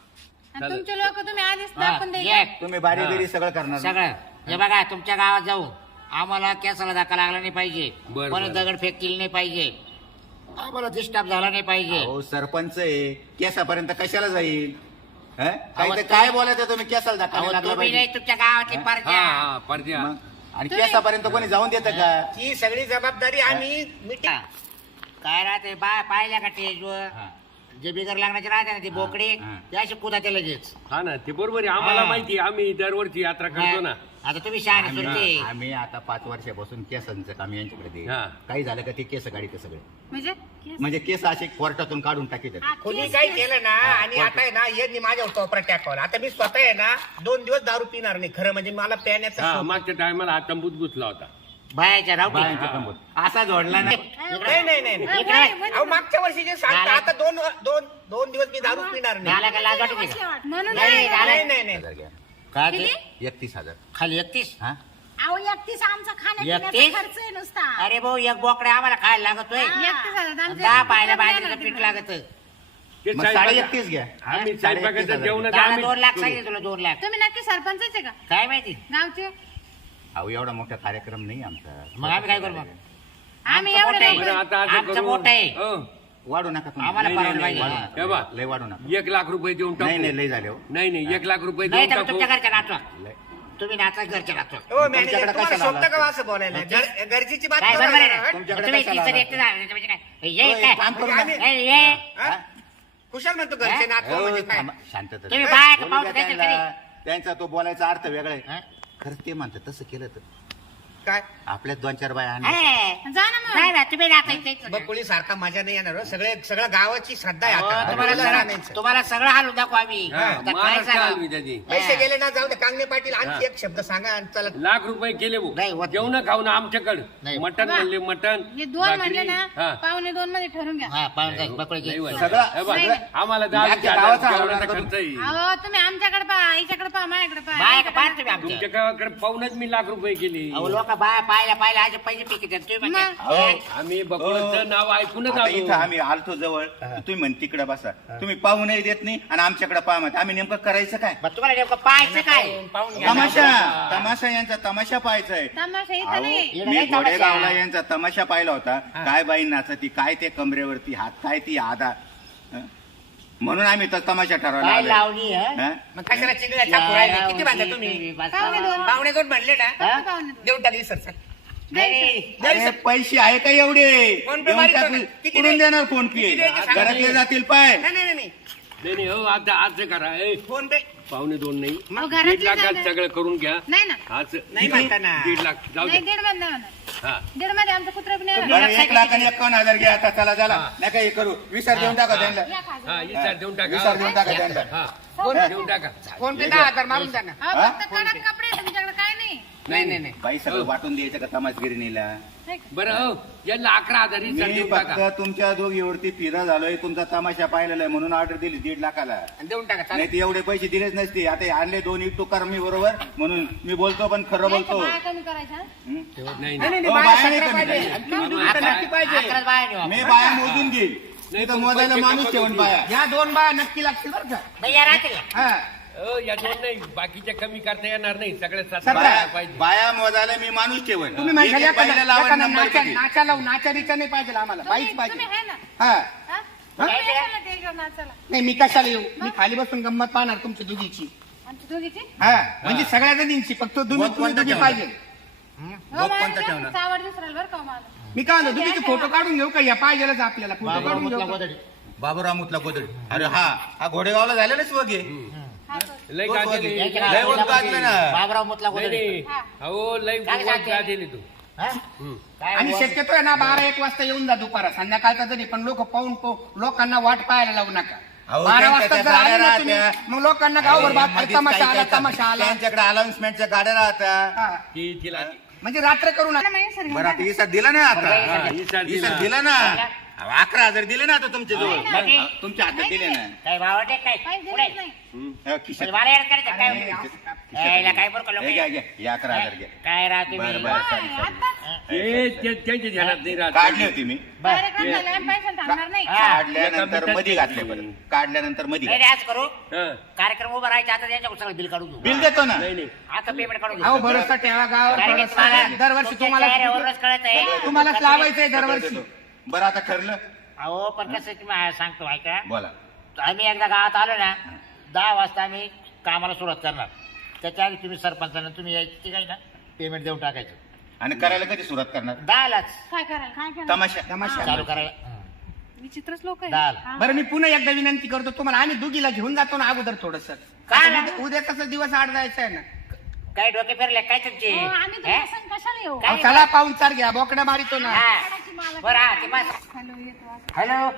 Speaker 5: आणि तुमचे लोक तुम्ही आधीच
Speaker 4: हा,
Speaker 5: दाखवून द्यायचे
Speaker 4: एक.
Speaker 3: तुम्ही बारी
Speaker 2: हा.
Speaker 3: बिरी सगळं करणार ना?
Speaker 4: सगळं हे बघा तुमच्या गावात जाऊ आम्हाला केसाला धक्का लागला नाही पाहिजे
Speaker 2: बरं,
Speaker 4: कोणी
Speaker 2: बरं.
Speaker 4: दगड फेक केली नाही पाहिजे आम्हाला डिस्टर्ब झाला नाही पाहिजे
Speaker 3: अहो सरपंच आहे केसापर्यंत कशाला जाईल हं? काय
Speaker 4: अहो,
Speaker 3: ते काय बोलायचं तुम्ही केसाला धक्का
Speaker 4: अहो,
Speaker 3: नाही लागला
Speaker 4: तुम्ही
Speaker 3: पाहिजे
Speaker 4: नाही तुमच्या गावातली
Speaker 3: हा?
Speaker 2: हा
Speaker 4: परजा
Speaker 2: हा परद्या
Speaker 3: मग? आणि केसापर्यंत कोणी जाऊन देतं का
Speaker 1: ही सगळी जबाबदारी आम्ही मिटिंग
Speaker 4: काय राहते बाय पाहिल्या का स्टेजवर
Speaker 3: हा.
Speaker 4: जे बिगर लागण्याचे राहते ना ती बोकडे
Speaker 3: हा.
Speaker 4: ते अशी कुदा ते लगेच
Speaker 2: हा ना ते बरोबर आहे आम्हाला
Speaker 4: हा.
Speaker 2: माहिती आहे. आम्ही दरवर्षी यात्रा करतो ना
Speaker 4: आता तुम्ही शहाणे
Speaker 3: आम्ही
Speaker 4: सुरते
Speaker 3: आम्ही आता पाच वर्षापासून केसांचं काम यांच्याकडे दे
Speaker 2: हा.
Speaker 3: काही झालं का ते केस गाडी ते सगळे
Speaker 5: म्हणजे
Speaker 3: म्हणजे केस असे कोर्टातून काढून टाकीत
Speaker 5: हा,
Speaker 1: कोणी
Speaker 5: केस-
Speaker 1: काय
Speaker 5: केस.
Speaker 1: केलं ना आणि आता आहे ना यांनी माझ्या टोपरा टाकावला आता मी स्वतः आहे ना दोन दिवस दारू पिणार नाही खरं म्हणजे मला प्याण्याचा
Speaker 2: हा
Speaker 1: शौक आहे.
Speaker 2: मागच्या टायमाला हा तंबूत घुसला होता
Speaker 4: बायाच्या रावटी
Speaker 3: बायांच्या कंबोत. असा जोडला नाही
Speaker 1: नाही नाही नाही नाही.
Speaker 4: इकडे
Speaker 1: अहो मागच्या वर्षी जे सांगता
Speaker 4: झालं.
Speaker 1: आता दोन दोन दोन दिवस मी दारू पिणार नाही
Speaker 4: झाला का लाज वाटते का
Speaker 5: म्हणून
Speaker 4: नाही,
Speaker 5: नाही.
Speaker 4: झालं.
Speaker 1: नाही नाही नाही
Speaker 3: हजार घ्या.
Speaker 4: काय ते?
Speaker 3: एकतीस हजार
Speaker 4: खाली एकतीस
Speaker 3: हा
Speaker 6: अहो एकतीस आमचा खाण्यापिण्याचा
Speaker 4: एकतीस?
Speaker 6: खर्च आहे नुसता
Speaker 4: अरे भाऊ एक बोकडे आम्हाला खायला लागतोय
Speaker 5: एकटे झालं आमचे
Speaker 4: दहा पाहिल्या
Speaker 5: एकटे
Speaker 4: बाहेर
Speaker 5: झालं
Speaker 4: पीठ लागत
Speaker 2: ते
Speaker 3: मग
Speaker 2: साहेब-
Speaker 3: साडे एकतीस घ्या
Speaker 2: आम्ही
Speaker 3: साडे
Speaker 2: स्वयंपाकाचं
Speaker 3: एकतीस हजार
Speaker 2: जेवणाचं
Speaker 4: त्याला
Speaker 2: आम्ही
Speaker 4: दोन लाख सांगितले तुला दोन लाख
Speaker 5: तुम्ही नक्की सरपंचच आहे का
Speaker 4: काय माहिती
Speaker 5: गावचे
Speaker 3: अहो एवढा मोठा कार्यक्रम नाही आमचा
Speaker 4: मग आम्ही काय करू मग
Speaker 5: आम्ही
Speaker 4: आमचं
Speaker 5: एवढं
Speaker 4: मोठं आहे.
Speaker 2: बरं, आता असं
Speaker 4: आमचं
Speaker 2: करू.
Speaker 4: मोठं आहे.
Speaker 2: हो.
Speaker 3: वाढू नका तुम्ही.
Speaker 4: आम्हाला
Speaker 2: नाही,
Speaker 4: परवडलं
Speaker 2: नाही,
Speaker 4: पाहिजे
Speaker 2: नाही.
Speaker 3: वाढू
Speaker 2: हे
Speaker 3: नका.
Speaker 2: बा.
Speaker 3: लय वाढू नका
Speaker 2: एक लाख रुपये देऊन
Speaker 3: नाही
Speaker 2: टाकू
Speaker 3: नाही लय झाले हो
Speaker 2: नाही नाही एक लाख रुपये
Speaker 4: नाही
Speaker 2: देऊन
Speaker 4: तर
Speaker 2: टाकू
Speaker 4: तुमच्या घरच्या नाचवा
Speaker 3: लय.
Speaker 4: तुम्ही नाचा घरच्या नाचवा
Speaker 1: हो मॅनेजर
Speaker 3: तुमच्याकडे
Speaker 1: तुम्हाला
Speaker 3: कशाला
Speaker 1: शोभतं का
Speaker 3: आला?
Speaker 1: असं बोलायला गर- गरजेची बात
Speaker 4: काय
Speaker 1: करू
Speaker 4: बरोबर आहे
Speaker 1: नका.
Speaker 4: ना?
Speaker 3: तुमच्याकडे
Speaker 4: तुम्ही
Speaker 3: कशाला
Speaker 4: तिसरी
Speaker 3: आला?
Speaker 4: एकटं झालं, त्याच्यामध्ये काय? ये
Speaker 3: होय,
Speaker 4: काय?
Speaker 3: काम करू
Speaker 1: म्हणजे
Speaker 3: नका.
Speaker 4: ए, ये.
Speaker 1: हा? कुशाल म्हणतो घरचे नातवं
Speaker 3: हो,
Speaker 1: म्हणजे काय
Speaker 3: थांबा, शांतता
Speaker 4: तुम्ही
Speaker 3: धरा.
Speaker 4: बाया का
Speaker 3: बोलू
Speaker 4: पाहून
Speaker 3: द्या
Speaker 4: काहीतरी
Speaker 3: त्यांना. त्यांचा तो बोलायचा अर्थ वेगळा
Speaker 4: हा?
Speaker 3: आहे खरंच ते म्हणतात तसं केलं तर
Speaker 1: काय
Speaker 3: आपल्यात दोन चार बाया आणल्या.
Speaker 4: ए,
Speaker 5: जा ना मग
Speaker 4: नाही ना तुम्ही नाचायचं
Speaker 1: बकुळी सारखा मजा नाही येणार हो. सगळे सगळं गावाची श्रद्धा आहे
Speaker 4: हो,
Speaker 1: आता
Speaker 4: तुम्हाला
Speaker 1: बकुळीला
Speaker 4: सगळं
Speaker 1: राहण्याचं.
Speaker 4: तुम्हाला सगळं हालून दाखवू आम्ही
Speaker 2: हा,
Speaker 4: आता काय
Speaker 2: महाराष्ट्र
Speaker 4: सांगावं?
Speaker 2: हलवी त्याची.
Speaker 1: पैसे गेले ना जाऊ दे कांगणे पाटील
Speaker 2: हा.
Speaker 1: आणखी एक शब्द सांगा आणि चला
Speaker 2: लाख रुपये केले
Speaker 4: नाही, होत
Speaker 2: जेवण खाऊन आमच्याकडे
Speaker 4: नाही.
Speaker 2: मटन म्हणले मटन
Speaker 5: हे दोन म्हणले ना
Speaker 2: हा.
Speaker 5: पावणे दोन मध्ये ठरवून घ्या
Speaker 4: हा पाहून जाईल, बकळे
Speaker 2: नाही
Speaker 4: घे.
Speaker 2: होत.
Speaker 3: सगळं-
Speaker 2: हे बघ,
Speaker 3: सगळं-
Speaker 2: आम्हाला दहा
Speaker 3: बाकी
Speaker 2: हजार
Speaker 3: गावाचा
Speaker 2: जेवणाचा
Speaker 3: आवडणार
Speaker 2: खर्च येईल.
Speaker 5: अहो तुम्ही आमच्याकडे पहा आईच्याकडे पहा माझ्याकडे
Speaker 4: बाया का
Speaker 5: पहा
Speaker 4: पाहता तुम्ही आमच्या
Speaker 2: तुमच्या गावाकडे पाहूनच मी लाख रुपये केले
Speaker 4: अहो लोक बाया पाहिल्या पाहिल्या आज पैसे पिकत आहेत. तुम्ही म्हणता,
Speaker 5: मग?
Speaker 4: ए,
Speaker 2: आम्ही बकुळाचं नाव ऐकूनच
Speaker 3: आता इथं
Speaker 2: आलो
Speaker 3: आम्ही आलतो जवळ तुम्ही म्हण तिकडे बसा तुम्ही पाहूनही देत नाही आणि आमच्याकडे पाहा म्हणता. आम्ही नेमकं करायचं काय
Speaker 4: मग तुम्हाला नेमकं पाहायचं काय
Speaker 1: पाहून घ्या
Speaker 3: तमाशा तमाशा यांचा तमाशा पाहायचा आहे
Speaker 5: तमाशा इथं
Speaker 3: अहो,
Speaker 5: नाही
Speaker 4: इकडे
Speaker 3: मी
Speaker 4: नाही तमाशा.
Speaker 3: घोडेगावला यांचा तमाशा पाहिला होता काय बाई नाचती काय ते कमरेवरती हात काय ती आधा हं? म्हणून आम्ही तर तमाशा ठरवला
Speaker 4: काय
Speaker 3: आलोय.
Speaker 4: लावणी हं?
Speaker 3: हं?
Speaker 1: मग कशाला चिंगड्या छापू राहिले किती बांधा तुम्ही
Speaker 4: तुम्ही बसा.
Speaker 5: पावणे दोन
Speaker 1: पावणे दोन म्हणले ना
Speaker 4: हा?
Speaker 5: पावणे दोन
Speaker 1: देऊन टाकली सर सर
Speaker 4: नाही
Speaker 3: अरे पैसे आहे का एवढे
Speaker 1: फोन पे
Speaker 3: देऊन
Speaker 1: मारितो
Speaker 3: टाकू.
Speaker 1: ना. किती
Speaker 3: कुठून
Speaker 1: दे-
Speaker 3: देणार फोन पे
Speaker 1: किती द्यायचे सांगा.
Speaker 3: घरातले जातील पाय
Speaker 1: नाही नाही नाही
Speaker 2: नाही नाही हो आता आज करा ए
Speaker 1: फोन पे
Speaker 2: पावणे दोन नाही
Speaker 5: अहो,
Speaker 2: दीड
Speaker 5: घरातले
Speaker 2: लाखात
Speaker 5: जागा.
Speaker 2: सगळं करून घ्या
Speaker 5: नाही ना
Speaker 2: आज
Speaker 1: नाही म्हणता ना.
Speaker 2: दीड लाख जाऊ
Speaker 5: नाही
Speaker 2: दे
Speaker 5: दीड मध्ये नाही होणार.
Speaker 2: हा
Speaker 5: दीड मध्ये आमचं कुत्र पण येणार.
Speaker 3: बरं एक लाख आणि एकावन्न हजार घ्या आता चला चला नाही का हे करू विसर देऊन टाका त्यांना
Speaker 5: या खाजा.
Speaker 2: हा इचार देऊन टाका
Speaker 3: विसर देऊन टाका त्यांना
Speaker 2: हा
Speaker 1: फोन
Speaker 2: देऊन टाका
Speaker 1: फोन पे दहा हजार मारून द्या ना
Speaker 5: अहो,
Speaker 3: हा?
Speaker 5: फक्त कडक कपडे आहे, तुमच्याकडे काय नाही
Speaker 1: नाही नाही नाही
Speaker 3: बाई सगळं वाटून द्यायचं का तमाशगिरीनीला
Speaker 5: नाही का?
Speaker 2: बरं हो यांना अकरा हजार इचार
Speaker 3: मी
Speaker 2: देऊन
Speaker 3: फक्त
Speaker 2: टाका
Speaker 3: तुमच्या दोघीवरती फिरा झालोय तुमचा तमाशा पाहिलेला आहे म्हणून ऑर्डर दिली दीड लाखाला
Speaker 1: आणि देऊन टाका चालेल.
Speaker 3: नाही ते एवढे पैसे दिलेच नसते आता हे आणले दोन इटू कर मी बरोबर म्हणून मी बोलतो पण खरं
Speaker 5: यांच्या
Speaker 3: बोलतो
Speaker 5: बाया कमी करायच्या.
Speaker 3: हं?
Speaker 2: नाही
Speaker 1: नाही नाही
Speaker 3: हो,
Speaker 1: नाही,
Speaker 3: बाया
Speaker 1: बाया
Speaker 3: नाही
Speaker 1: सगळ्या
Speaker 3: कमी
Speaker 1: पाहिजे.
Speaker 3: नाही.
Speaker 1: आणि तुम्ही दुसरं
Speaker 4: अकरा
Speaker 1: नक्की पाहिजे
Speaker 4: अकराच बाहेर ठेवा.
Speaker 3: मी बाया मोजून घेईल
Speaker 2: नाही,
Speaker 3: तिथं
Speaker 2: पण
Speaker 3: मोजायला
Speaker 2: पैसे
Speaker 3: माणूस
Speaker 2: कमी
Speaker 3: ठेवून
Speaker 2: होतील.
Speaker 3: बाया
Speaker 1: या दोन बाया नक्की लागतील बरं का
Speaker 4: भैया राहते का?
Speaker 1: हा
Speaker 2: हो या दोन नाही बाकीच्या कमी करता येणार नाही सगळ्या सात
Speaker 1: सगळ्या.
Speaker 2: बाया
Speaker 3: बाया
Speaker 2: पाहिजे
Speaker 3: बाया मोजायला मी माणूस ठेवन
Speaker 1: तुम्ही
Speaker 3: एक-
Speaker 1: म्हणशाल
Speaker 3: एक बाईला
Speaker 1: एखादा-
Speaker 3: लावा
Speaker 1: एखादा
Speaker 3: नंबर
Speaker 1: नाचा
Speaker 3: किती.
Speaker 1: नाचा लावून नाचा रिचा नाही पाहिजे आम्हाला बाईच
Speaker 5: तुम्ही
Speaker 1: पाहिजे
Speaker 5: तुम्ही आहे ना
Speaker 1: हा
Speaker 5: हा? तुम्ही कशाला ते घेऊन नाचायला?
Speaker 1: नाही मी कशाला येऊ मी खाली बसून गंमत पाहणार तुमच्या दोघीची
Speaker 5: आमची दोघीची
Speaker 1: हा म्हणजे सगळ्या जणींची फक्त तुम्ही
Speaker 3: मग
Speaker 1: तुम्ही
Speaker 3: कोणतं
Speaker 1: दोघी
Speaker 3: ठेवणार?
Speaker 1: पाहिजे
Speaker 5: हो,
Speaker 3: कोणता
Speaker 5: मला
Speaker 3: ठेवणार?
Speaker 5: चावड दिसराल बरं का हो मला.
Speaker 1: मी काय म्हणतो दोघीचे फोटो काढून घेऊ का या पाहिजेलच आपल्याला फोटो काढून घेऊ का?
Speaker 3: बाबूराव मुतला गोदडी अरे हा हा घोडेगावला झालेलाच वगे
Speaker 5: हा, तो.
Speaker 2: लय
Speaker 3: तोच
Speaker 2: गाजले
Speaker 3: वगे.
Speaker 4: याच्या
Speaker 3: लय
Speaker 4: गावाला
Speaker 3: वग गाजले ना
Speaker 4: बाबराव मुतला
Speaker 2: नाही
Speaker 4: गोदडे.
Speaker 2: नाही अहो लय
Speaker 4: काय सांगते?
Speaker 2: गाजले तू
Speaker 4: हा?
Speaker 2: हम्म.
Speaker 4: काय
Speaker 1: आणि
Speaker 4: बुवा?
Speaker 1: शक्यतो आहे ना बारा एक वाजता येऊन जा दुपारा संध्याकाळचा जरी पण लोक पाहून पाहून लोकांना वाट पाहायला लावू नका
Speaker 3: अहो,
Speaker 1: बारा
Speaker 3: त्यांच्या
Speaker 1: वाजता
Speaker 3: त्या
Speaker 1: जर आले
Speaker 3: गाड्या
Speaker 1: ना तुम्ही
Speaker 3: राहत्या.
Speaker 1: मग लोकांना गावभर बात
Speaker 3: मध्येच
Speaker 1: तमाशा
Speaker 3: काही
Speaker 1: आला
Speaker 3: काही
Speaker 1: तमाशा आला
Speaker 3: त्यांच्याकडे अनाउन्समेंटच्या गाड्या राहतात
Speaker 1: हा.
Speaker 2: ती तिला
Speaker 1: म्हणजे रात्र करू नका
Speaker 5: मला नाही सर
Speaker 3: बरं आता इसार दिला ना आता
Speaker 2: हा, इसार दिला.
Speaker 3: इसार दिला ना अहो, अकरा हजार दिले ना आता तुमच्या जवळ
Speaker 4: नाही.
Speaker 3: तुमच्या हातात दिले ना
Speaker 4: काय भावाटे काय
Speaker 5: काही
Speaker 4: पुढे
Speaker 5: दिलंच नाही.
Speaker 3: हो, खिशात.
Speaker 4: म्हणजे मला येडत करायचं काय
Speaker 1: अरे,
Speaker 4: ए, याला काय बरं का लोक
Speaker 3: हे घ्या, घ्या. हे अकरा हजार घ्या
Speaker 4: काय राहते
Speaker 3: बरं
Speaker 4: मी
Speaker 3: बरं चालेल,
Speaker 5: काय,
Speaker 3: चालेल.
Speaker 5: आत्ताच
Speaker 2: ते ते- त्यांच्या ध्यानात नाही राहत
Speaker 3: काढली होती मी
Speaker 4: बर
Speaker 5: कार्यक्रम झाला आणि पैशाला थांबणार नाही.
Speaker 4: हा.
Speaker 3: काढल्यानंतर
Speaker 2: एका
Speaker 3: मध्ये घातले बरं काढल्यानंतर मध्ये
Speaker 4: नाही
Speaker 3: घातले.
Speaker 4: आज करू
Speaker 2: हा.
Speaker 4: कार्यक्रम उभा राहायचा आता त्यांच्याकडून सगळं बिल काढून घेऊ
Speaker 3: बिल देतो ना
Speaker 2: नाही नाही
Speaker 4: आता पेमेंट काढून
Speaker 1: अहो
Speaker 4: घेऊ
Speaker 1: भरोसा ठेवा गावावर
Speaker 4: कारण की
Speaker 1: भरोसा
Speaker 4: तुम्हाला-
Speaker 1: ठेवा. दरवर्षी
Speaker 4: तुमच्या
Speaker 1: तुम्हाला
Speaker 4: चेहऱ्यावरूनच कळत आहे
Speaker 1: तुम्हालाच लावायचंय दरवर्षी
Speaker 3: देतो. बरं आता ठरलं
Speaker 4: अहो पण कसं तुम्ही सांगतो ऐका
Speaker 3: बोला
Speaker 4: आम्ही एकदा गावात आलो ना दहा वाजता आम्ही कामाला सुरुवात करणार त्याच्या आधी तुम्ही सरपंचांना तुम्ही यायची काही ना पेमेंट देऊन टाकायचं
Speaker 3: आणि करायला कधी सुरुवात करणार
Speaker 4: दहालाच
Speaker 5: काय करायला काय करायला
Speaker 3: तमाशा
Speaker 1: तमाशा
Speaker 4: चालू करायला
Speaker 5: विचित्रच लोक
Speaker 4: दहाला.
Speaker 5: आहे.
Speaker 1: बरं मी पुन्हा एकदा विनंती करतो तुम्हाला आम्ही दोघीला घेऊन जातो ना अगोदर थोडस
Speaker 4: काय ना?
Speaker 1: उद्या कसं दिवस आड जायचं आहे ना
Speaker 4: काय डोके फिरले काय तुमचे
Speaker 5: हो, आम्ही
Speaker 4: हे?
Speaker 5: तुमच्या संग कशाला येऊ?
Speaker 4: काय?
Speaker 1: अहो, चला पाहून चार घ्या बोकडा मारितो ना
Speaker 4: हा.
Speaker 5: काढायची मला.
Speaker 4: बरं हा ते बस
Speaker 5: हॅलो, येतो आता.
Speaker 4: हॅलो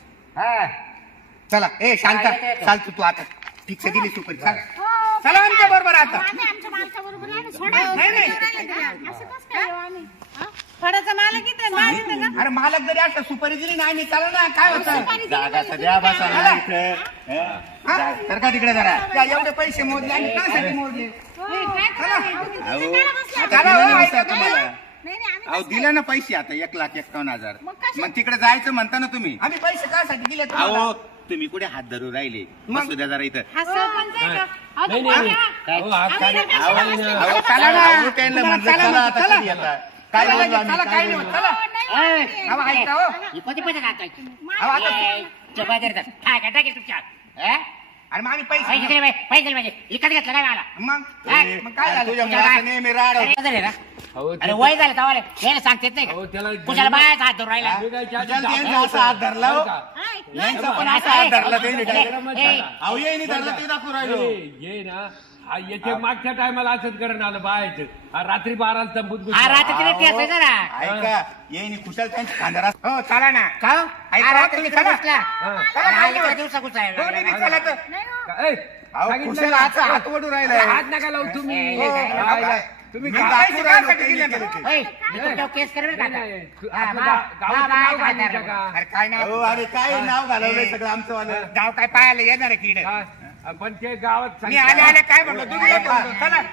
Speaker 4: हा
Speaker 1: चला ए शांत
Speaker 4: हा, येतो, येतो.
Speaker 1: चाल तू तू आता फिक्स दिली सुपर चाल
Speaker 5: हो,
Speaker 1: चला आमच्या बरोबर आता
Speaker 6: आम्ही आमच्या मालकाबरोबर आहे ना, सोडा.
Speaker 1: नाही नाही
Speaker 6: असं कसं काय येऊ आम्ही? हा?
Speaker 5: फळाचा मालक किती आहे? माल येतं का?
Speaker 1: अरे मालक जरी असं सुपारी दिली नाही नाही चला ना काय होतं
Speaker 3: जागा सध्या बसा ना इथे हं? जा- तर का तिकडे जरा
Speaker 1: त्या एवढे पैसे मोजले आणि कासाठी मोजले
Speaker 5: हो, काय करायला? तुम्ही
Speaker 3: अहो
Speaker 6: तिकडे बसला.
Speaker 3: आता
Speaker 1: चला,
Speaker 3: दिलं
Speaker 1: हो,
Speaker 3: ना
Speaker 1: ऐका
Speaker 3: सर तुम्हाला
Speaker 6: नाही नाही आम्ही
Speaker 3: अहो दिलं ना पैसे आता एक लाख एक्कावन्न हजार
Speaker 6: मग कशा-
Speaker 3: मग तिकडे जायचं म्हणता ना तुम्ही
Speaker 1: आम्ही पैसे कासाठी दिले तुम्हाला
Speaker 3: अहो तुम्ही कुठे हात धरून राहिले
Speaker 1: मग?
Speaker 3: बसू द्या जरा इथं
Speaker 5: हा सरपंच आहे का? अहो,
Speaker 2: नाही
Speaker 5: तो
Speaker 2: नाही
Speaker 5: बघा.
Speaker 2: नाही. अहो, हा काय-
Speaker 3: अहो,
Speaker 2: नाही ना.
Speaker 3: अहो,
Speaker 1: चला ना.
Speaker 3: अहो, त्यांना म्हटलं
Speaker 1: चला,
Speaker 3: चला आता
Speaker 1: चला.
Speaker 3: कधी येता? काय
Speaker 1: चला,
Speaker 3: बोललो आम्ही?
Speaker 1: चला,
Speaker 3: काय
Speaker 1: काय नाही
Speaker 3: बोललो?
Speaker 1: होत, चला
Speaker 6: नाही,
Speaker 1: अहो, ऐका हो
Speaker 4: ही कोणती पैसे टाकायची
Speaker 1: अहो, आता
Speaker 4: जबा देतात काय काय टाकेल तुमच्या हे?
Speaker 1: अरे मग आम्ही
Speaker 4: पैसे
Speaker 1: पैसे
Speaker 4: दिले पाहिजे, पैसे दिले पाहिजे इकडे घेतलं काय मला
Speaker 1: मग
Speaker 4: काय?
Speaker 1: मग काय झालं
Speaker 3: तुझ्या मुलाचं नेहमी राड होतं.
Speaker 4: अरे, झाले ना
Speaker 2: अहो, ते-
Speaker 4: अरे वय झालं तवाले यायला सांगता येत नाही
Speaker 2: अहो,
Speaker 4: का
Speaker 2: त्याला
Speaker 4: कुशाला बायाचा हात धरून राहिला
Speaker 2: मी काय
Speaker 3: तुझ्या
Speaker 2: चार-
Speaker 3: त्यांचा असा हात धरला हो.
Speaker 2: बरं का?
Speaker 3: यांचा पण
Speaker 4: नाही,
Speaker 3: असा हात
Speaker 4: नाही.
Speaker 3: धरला त्यांनी
Speaker 4: नाही,
Speaker 3: direct.
Speaker 4: नाही.
Speaker 3: अहो येईनी धरला ते दाखवून राहिलो
Speaker 2: ए, ये ना हा येते मागच्या टायमाला असंच करण आलं बायचं हा रात्री बाराला तंबूत
Speaker 4: हा
Speaker 2: घुसला.
Speaker 4: रात्री तिला ठेवायचं जरा
Speaker 3: ऐका येईनी खुशाल त्यांच्या खांद्याला
Speaker 1: हो चला ना
Speaker 4: का हो?
Speaker 1: ऐका,
Speaker 4: हा रात्री
Speaker 1: तुम्ही
Speaker 4: तिकडे
Speaker 1: चला.
Speaker 4: बसला
Speaker 2: हा.
Speaker 1: चला,
Speaker 4: आणि हा
Speaker 1: चला.
Speaker 4: एका दिवसा घुसायला
Speaker 1: दोन्ही
Speaker 4: लागला.
Speaker 1: बी चला तर.
Speaker 6: नाही हो.
Speaker 2: का- ए,
Speaker 3: अहो
Speaker 2: सांगितलं
Speaker 3: खुशाल
Speaker 2: ना.
Speaker 3: हातचा हात ओढून राहिला
Speaker 2: हात नका लावू तुम्ही
Speaker 4: ए,
Speaker 1: हो,
Speaker 4: ए,
Speaker 1: हो,
Speaker 2: राहिला.
Speaker 1: काय?
Speaker 2: तुम्ही
Speaker 1: मी
Speaker 2: गा-
Speaker 1: पैसे
Speaker 3: दाखवून राहिलो
Speaker 1: कासाठी दिले
Speaker 3: त्यांनी
Speaker 1: तर?
Speaker 3: केलं ते.
Speaker 4: ओय, मी तुमच्यावर केस करेल का
Speaker 2: नाही,
Speaker 4: आता?
Speaker 2: नाही.
Speaker 4: हा,
Speaker 2: आपलं
Speaker 4: मा-
Speaker 2: गा-
Speaker 4: मा-
Speaker 2: गावाचं
Speaker 4: मा-
Speaker 2: नाव
Speaker 4: काय
Speaker 2: घालून
Speaker 4: करणार?
Speaker 2: टाका.
Speaker 1: अरे काय नाव
Speaker 3: अहो अरे काय नाव घालवलंय सगळं आमचं वालं
Speaker 1: गाव काय पाहायला येणार आहे किड
Speaker 2: हा, पण ते गावात
Speaker 1: मी आले आले काय म्हणतो तुम्ही येतो. चला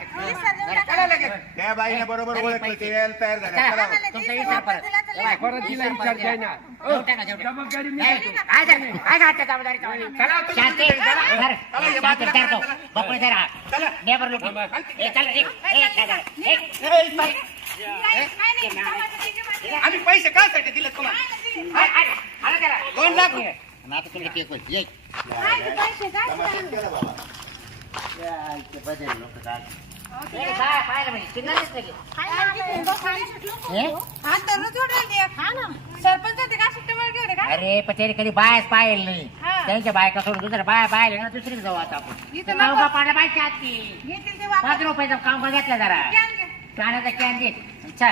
Speaker 1: चला लगेच
Speaker 3: त्या बाईने बरोबर ओळखलं ते यायला तयार झाल्या
Speaker 4: चला,
Speaker 3: चला.
Speaker 4: तुमचा विचार परत. चला,
Speaker 2: परत तिला विचार द्याय ना
Speaker 4: देऊन टाका, देऊन टाका.
Speaker 2: जबाबदारी मी
Speaker 4: नाही,
Speaker 2: घेतो.
Speaker 4: काय झालं? काय झालं त्या जबाबदारीचं?
Speaker 1: चला, तुम्ही
Speaker 4: शांती,
Speaker 1: तिकडे चला.
Speaker 4: धर.
Speaker 1: चला, हे
Speaker 4: शांती,
Speaker 1: बाजूला
Speaker 4: धर तो.
Speaker 1: चला.
Speaker 4: बकुळे धर हा.
Speaker 1: चला.
Speaker 4: नेबर लोक. ए, चला, निघ. ए, काय झालं? ए,
Speaker 1: ए, बाई,
Speaker 5: काय काय नाही गावाचं त्याच्या मागे.
Speaker 1: आम्ही पैसे कासाठी दिले तुम्हाला
Speaker 4: आ, आ, आला त्याला.
Speaker 1: दोन लाख
Speaker 4: आणि आता तुमचं केक होईल. ये.
Speaker 5: काय ते पैसे काय ते?
Speaker 4: या, इथे बदल लोकं काय. नाही, काय पाहिलं म्हणजे चिन्हाचंच नाही.
Speaker 6: काय माहिती, ते लोक खाली सुटलो खूप.
Speaker 4: हे?
Speaker 5: हात धरून जोडले
Speaker 6: हा ना.
Speaker 5: सरपंच होते का सुट्टे मार्गे होते का
Speaker 4: अरे पण त्याने कधी बायच पाहिलं नाही.
Speaker 5: हा.
Speaker 4: त्यांच्या बायका सोडून दुसऱ्या बाया पाहिले ना दुसरीकडे जाऊ आता आपण.
Speaker 5: इथं
Speaker 4: ते
Speaker 5: नको.
Speaker 4: नौका पाडला बायच्या हाती.
Speaker 5: घेतील ते वापस.
Speaker 4: पाच रुपयाचं काम घेतलं जरा
Speaker 5: कॅन घे.
Speaker 4: पाण्याचा कॅन दे चल.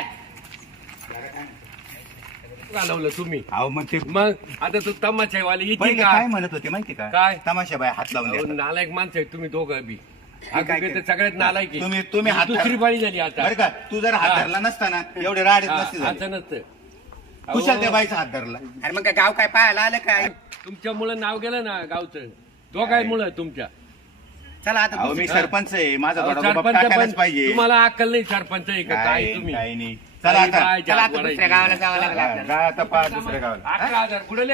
Speaker 2: घालवलं तुम्ही
Speaker 3: अहो मग ते
Speaker 2: मग आता तू तमाशावाली इथे
Speaker 3: पहिले
Speaker 2: का
Speaker 3: काय म्हणत होते माहिती का
Speaker 2: काय?
Speaker 3: तमाशा बाय हात लावून
Speaker 2: अहो,
Speaker 3: द्या
Speaker 2: नालायक माणसं आहे तुम्ही दोघं बी
Speaker 3: काय
Speaker 2: अगं,
Speaker 3: केलं?
Speaker 2: तर सगळ्यात नालायक आहे.
Speaker 3: तुम्ही तुम्ही हात
Speaker 2: दुसरी
Speaker 3: धर-
Speaker 2: बाळी झाली आता
Speaker 3: बरं का तू जर हात
Speaker 2: हा.
Speaker 3: धरला नसता ना एवढे राडे
Speaker 2: हा,
Speaker 3: नसते झाले.
Speaker 2: असं नसतं
Speaker 3: कुशाल त्या
Speaker 2: अहो,
Speaker 3: बाईचा हात धरला
Speaker 1: अरे मग काय गाव काय पाहायला आलं काय
Speaker 2: तुमच्यामुळं नाव गेलं ना गावचं दोघांमुळं तुमच्या
Speaker 1: चला आता
Speaker 3: अहो मी
Speaker 1: दुसरं-
Speaker 3: सरपंच आहे माझा
Speaker 2: अहो,
Speaker 3: थोडा बाबा
Speaker 2: सरपंच पण
Speaker 3: टाकायलाच पाहिजे
Speaker 2: तुम्हाला अक्कल नाही सरपंच आहे का काय
Speaker 3: काय
Speaker 2: तुम्ही
Speaker 3: काय नाही चला
Speaker 2: काही
Speaker 3: आता
Speaker 2: काय
Speaker 1: चला
Speaker 2: जात
Speaker 1: आता दुसऱ्या
Speaker 2: वाढायची.
Speaker 1: गावाला जावं लागलं
Speaker 3: हा,
Speaker 1: आपल्याला.
Speaker 3: जा आता पहा दुसऱ्या गावाला
Speaker 2: अकरा हजार कुठे